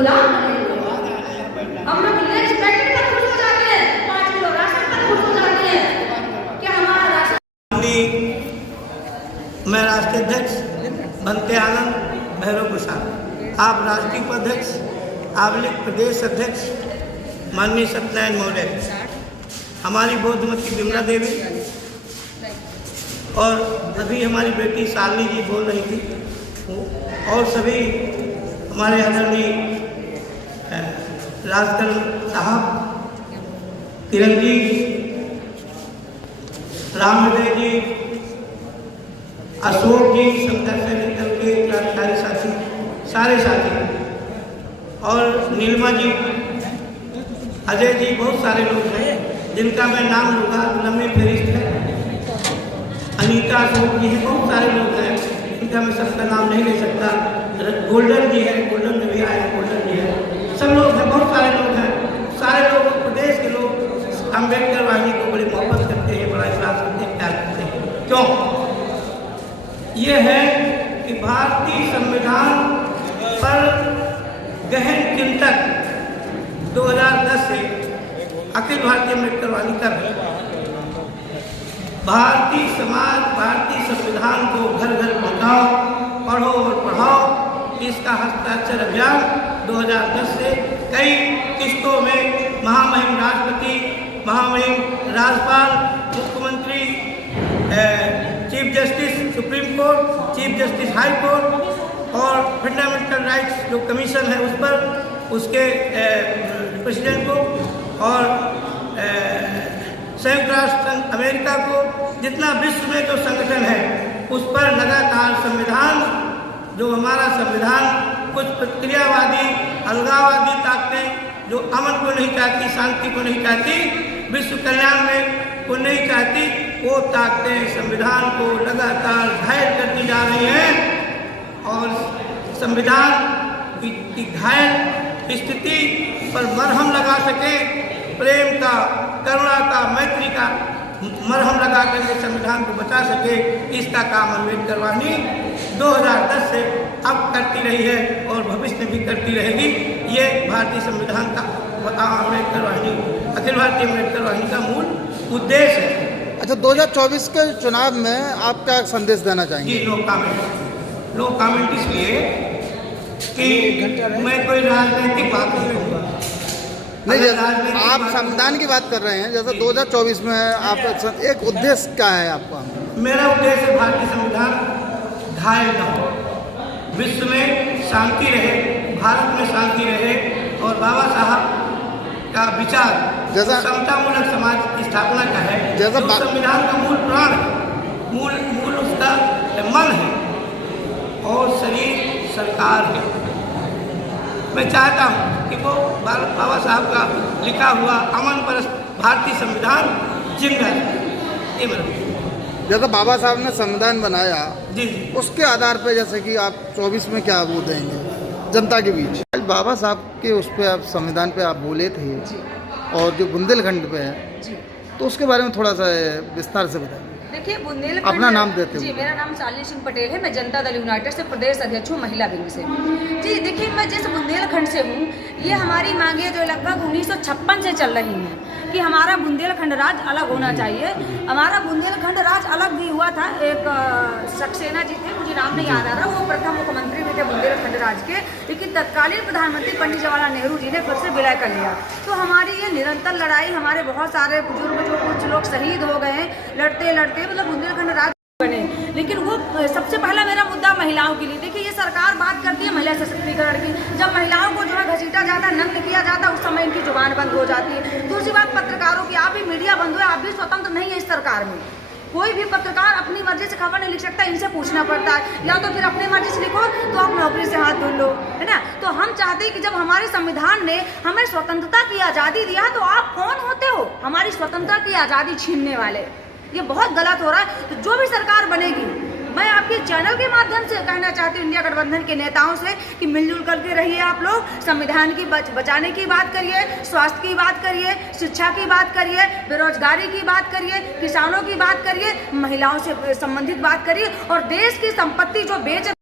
गुलाम बने हुए हम लोग लेट्स पैकेट पर खुश हो जाते हैं, 5 किलो राशन पर खुश हो जाते हैं कि हमारा राशन। मैं राष्ट्रीय अध्यक्ष बनते आनंद भैरव प्रसाद, आप राष्ट्रीय उपाध्यक्ष, आप प्रदेश अध्यक्ष माननीय सत्यनारायण मौर्य, हमारी बौद्धमती विमला देवी और अभी हमारी बेटी शालिनी जी बोल रही थी और सभी हमारे आदरणीय राजकरण साहब, किरण जी, राम हृदय जी, अशोक जी, शंकर से निकल के क्रांतिकारी साथी, सारे साथी और नीलमा जी, अजय जी, बहुत सारे लोग हैं जिनका मैं नाम लूँगा, लंबी फहरिस्त है। अनीता अशोक जी हैं, बहुत सारे लोग हैं जिनका मैं सबका नाम नहीं ले सकता। गोल्डन जी है, गोल्डन में भी आए, गोल्डन जी है, सब लोग हैं, बहुत सारे लोग हैं। सारे लोग प्रदेश के लोग अम्बेडकर वाहिनी को बड़ी मोहब्बत करते हैं, बड़ा इखलास करते हैं, प्यार करते हैं। क्यों? ये है कि भारतीय संविधान पर गहन चिंतन 2010 से अखिल भारतीय अम्बेडकर वाहिनी कर रही है। भारतीय समाज भारतीय संविधान को घर घर पहुँचाओ, पढ़ो और पढ़ाओ, इसका हस्ताक्षर अभियान 2010 से कई किस्तों में महामहिम राष्ट्रपति, महामहिम राज्यपाल, मुख्यमंत्री, chief justice supreme court, chief justice high court और फंडामेंटल राइट्स जो कमीशन है उस पर, उसके प्रेसिडेंट को और संयुक्त राष्ट्र संघ अमेरिका को, जितना विश्व में जो संगठन है उस पर लगातार संविधान, जो हमारा संविधान कुछ प्रतिक्रियावादी अलगाववादी ताकतें जो अमन को नहीं चाहती, शांति को नहीं चाहती, विश्व कल्याण में को नहीं चाहती, वो ताकतें संविधान को लगातार घायल करती जा रही हैं और संविधान की घायल स्थिति पर मरहम लगा सके, प्रेम का, करुणा का, मैत्री का मरहम लगा करके संविधान को बचा सके, इसका काम अम्बेडकर वाहिनी 2010 से अब करती रही है और भविष्य में भी करती रहेगी। ये भारतीय संविधान का अम्बेडकर वाहिनी, अखिल भारतीय अम्बेडकर वाहिनी का मूल उद्देश्य है। अच्छा, 2024 के चुनाव में आप क्या संदेश देना चाहेंगे? जी, नो कमेंट इसलिए कि मैं कोई राजनीतिक बात नहीं करूँगा। नहीं, आप संविधान की बात कर रहे हैं, जैसे 2024 में आप एक उद्देश्य क्या है आपका? मेरा उद्देश्य भारतीय संविधान घायल न हो, विश्व में शांति रहे, भारत में शांति रहे और बाबा साहब का विचार जैसा समतामूलक समाज की स्थापना का है, जैसा संविधान का मूल प्राण है, मूल उसका मन है और शरीर सरकार है। मैं चाहता हूँ कि वो बाबा साहब का लिखा हुआ अमन पर भारतीय संविधान जिंदा है। ये मेरा, जैसा बाबा साहब ने संविधान बनाया, जी, उसके आधार पर जैसे कि आप 24 में क्या वो देंगे जनता के बीच? आज बाबा साहब के उस पर आप संविधान पे आप बोले थे और जो बुंदेलखंड पे है, तो उसके बारे में थोड़ा सा विस्तार से बताइए। देखिए, बुंदेलखंड, अपना नाम देते जी, मेरा नाम शालिनी सिंह पटेल है, मैं जनता दल यूनाइटेड से प्रदेश अध्यक्ष हूँ, महिला विंग से। जी देखिए, मैं जिस बुंदेलखंड से हूँ, ये हमारी मांगे जो लगभग 1956 से चल रही हैं कि हमारा बुंदेलखंड राज्य अलग होना चाहिए। हमारा बुंदेलखंड राज्य अलग भी हुआ था, एक सक्सेना जी थे, मुझे नाम नहीं याद आ रहा, वो प्रथम मुख्यमंत्री भी थे बुंदेलखंड राज्य के, लेकिन तत्कालीन प्रधानमंत्री पंडित जवाहरलाल नेहरू जी ने फिर से विलय कर लिया। तो हमारी ये निरंतर लड़ाई, हमारे बहुत सारे बुजुर्ग जो कुछ लोग शहीद हो गए लड़ते लड़ते, मतलब बुंदेलखंड राज्य बने, लेकिन वो सबसे पहला मेरा मुद्दा महिलाओं के लिए। देखिए, ये सरकार बात करती है महिला सशक्तिकरण की, जब महिलाओं को जो है घसीटा जाता है, नग्न किया जाता है, उस समय इनकी जुबान बंद हो जाती है। दूसरी बात पत्रकारों की, आप भी मीडिया बंद हुए, आप भी स्वतंत्र नहीं है इस सरकार में। कोई भी पत्रकार अपनी मर्जी से खबर नहीं लिख सकता, इनसे पूछना पड़ता है, या तो फिर अपनी मर्जी से लिखो तो आप नौकरी से हाथ धुल लो, है ना। तो हम चाहते हैं कि जब हमारे संविधान ने हमें स्वतंत्रता की आज़ादी दिया, तो आप कौन होते हो हमारी स्वतंत्रता की आज़ादी छीनने वाले? ये बहुत गलत हो रहा है। तो जो भी सरकार बनेगी, मैं आपके चैनल के माध्यम से कहना चाहती हूँ इंडिया गठबंधन के नेताओं से कि मिलजुल करके रहिए आप लोग, संविधान की बचाने की बात करिए, स्वास्थ्य की बात करिए, शिक्षा की बात करिए, बेरोजगारी की बात करिए, किसानों की बात करिए, महिलाओं से संबंधित बात करिए और देश की संपत्ति जो बेच